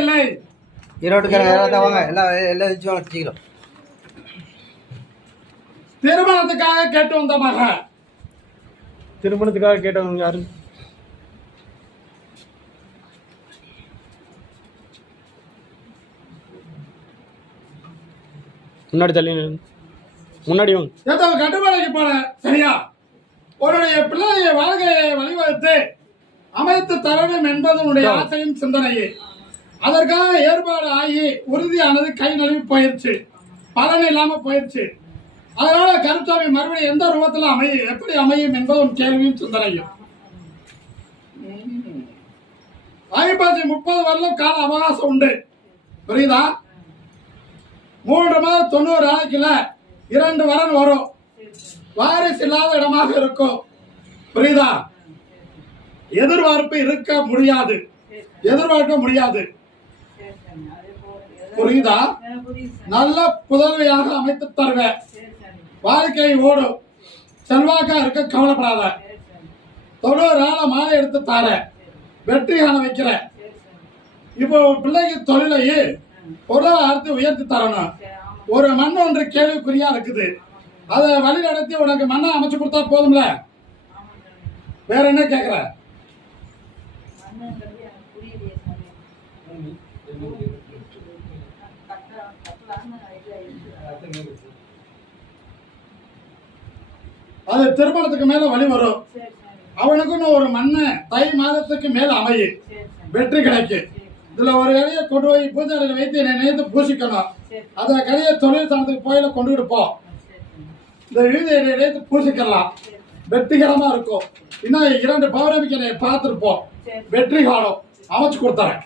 இல்லை. திருமணத்துக்காக கேட்டு வந்த மக. திருமணத்துக்காக கேட்டவங்க யாரு? முன்னாடி தள்ளி முன்னாடி ஏதோ கட்டுப்பாடைக்கு போன சரியா? உன்னுடைய பிள்ளைய வாழ்க்கையை வழிவகுத்து அமைத்து தரணும் என்பது உன்னுடைய ஆசையும் சிந்தனையே. அதற்காக ஏற்பாடு ஆகி உறுதியானது கை நழுவி போயிருச்சு, பலன் இல்லாம போயிருச்சு. அதனால கருத்தாமி மறுபடியும் எந்த ரூபத்தில் அமையும், எப்படி அமையும் என்பது உன் கேள்வியும் சிந்தனையும். ஐப்பாசி 30 வருடம் கால அவகாசம் உண்டு, புரியுதா? 3 மாதம் 90 நாளைக்குல 2 வரன் வரும். வாரிசு இல்லாத இடமாக இருக்கும், புரியுதா? எதிர்பார்ப்பு இருக்க முடியாது, எதிர்பார்க்க முடியாது, புரியுதா? நல்ல புதல்வியாக அமைத்து தருவேன். வாழ்க்கை ஓடும், செல்வாக்கா இருக்க கவலைப்படாத. 90 நாள மாலை எடுத்து தார, வெற்றி காண வைக்கிறேன். இப்போ பிள்ளைக்கு தொழிலையே பொருளாதாரத்தை உயர்த்தி தரணும். ஒரு மண் ஒன்று கேள்விக்குறியா இருக்குது, அதை வழி நடத்தி உனக்கு மண்ணை அமைச்சு கொடுத்தா போதும்ல. வேற என்ன கேக்குற? அது திருமணத்துக்கு மேல வழி வரும். அவனுக்குன்னு ஒரு மண்ணு தை மாதத்துக்கு மேல அமையும், வெற்றி கிடைக்கும். இதுல ஒரு கடையை கொண்டு போய் பூஜை அறையில் வைத்து என்னை நினைத்து பூசிக்கணும். அந்த கடையை தொழில் தனத்துக்கு கோயில கொண்டுகிட்டு போ. இந்த வீதியை நினைத்து பூசிக்கலாம், வெற்றிகரமா இருக்கும். இன்னும் 2 பௌர்ணமிக்கு என்னை பார்த்துட்டு போ, வெற்றி காலம் அமைச்சு கொடுத்துறேன்.